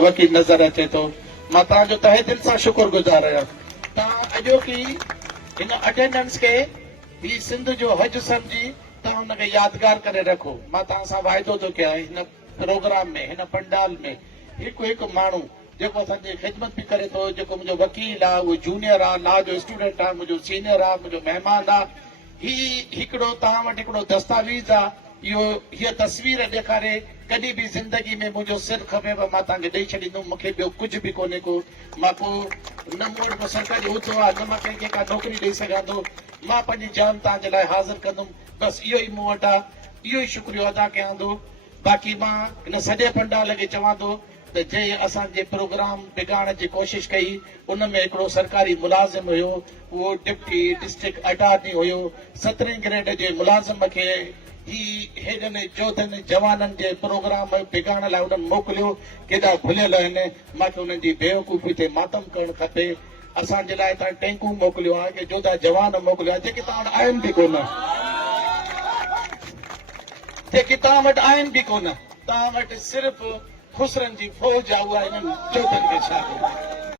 वकील नज़र अचे थो। मां तव्हांजो तहे दिलि सां शुक्रगुज़ार आहियां। तव्हां अॼोकी हिन अटेंडेंस खे ही सिंध जो हज सम्झी तव्हां हुनखे यादगार करे रखो। मां तव्हां सां वाइदो थो कयां हिन प्रोग्राम में, हिन पंडाल में हिकु हिकु माण्हू जेको असांजी ख़िदमत बि करे थो, जेको मुंहिंजो वकील आहे, उहो जूनियर आहे, लॉ जो स्टूडेंट आहे, मुंहिंजो सीनियर आहे, मुंहिंजो महिमान आहे, हिकिड़ो तव्हां वटि हिकिड़ो दस्तावेज़ आहे। इहो हीअ तस्वीर ॾेखारे कॾहिं बि ज़िंदगी में मुंहिंजो सिर खपेव मां तव्हांखे ॾेई छॾींदुमि। मूंखे ॿियो कुझु बि कोन्हे को, मां को न मूं वटि को सरकारी उहिदो आहे, न मां कंहिंखे का नौकिरी ॾेई सघां थो। मां पंहिंजी जान तव्हांजे लाइ हाज़िर कंदुमि। बसि इहो ई मूं वटि आहे, इहो ई शुक्रियो अदा कयां थो। बाक़ी मां हिन सॼे पंडाल खे चवां थो त जंहिं असांजे प्रोग्राम बिगाड़ण जी कोशिशि कई उन में हिकिड़ो सरकारी मुलाज़िम हुयो, उहो डिप्टी डिस्ट्रिक्ट अटॉर्नी हुयो। 17वीं ग्रेड जे मुलाज़िम खे हेॾनि जोधनि जवाननि जे प्रोग्राम बिगाड़ण लाइ उन्हनि मोकिलियो। केॾा भुलियल आहिनि। मूंखे उन्हनि जी बेवकूफ़ी ते मातम करणु खपे। असांजे लाइ तव्हां टैंकूं मोकिलियो आहे, के जोधा जवान मोकिलियो आहे, जेके तव्हां वटि आहिनि बि कोन, जेके तव्हां वटि आहिनि बि कोन। तव्हां वटि सिर्फ़ु खुसरनि जी फ़ौज आहे, उहा हिननि जोधनि खे छा कयो।